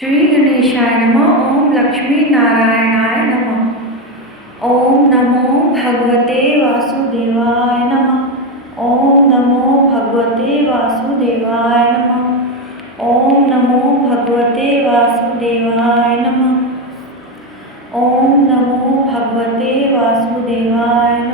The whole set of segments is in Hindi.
श्री गणेशाय नमः, ओम लक्ष्मी नारायणाय नमः। ओम नमो भगवते वासुदेवाय नमः। ओम नमो भगवते वासुदेवाय नमः। ओम नमो भगवते वासुदेवाय नमः। ओम नमो भगवते वासुदेवाय नमः।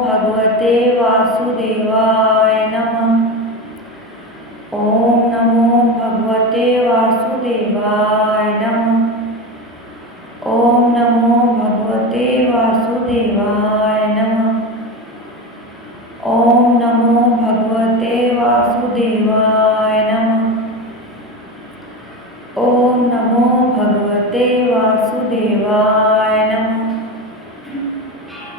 भगवते वासुदेवाय नमः। ॐ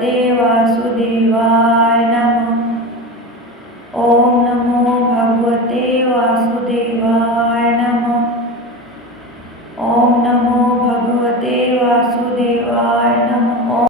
देवासुदेवा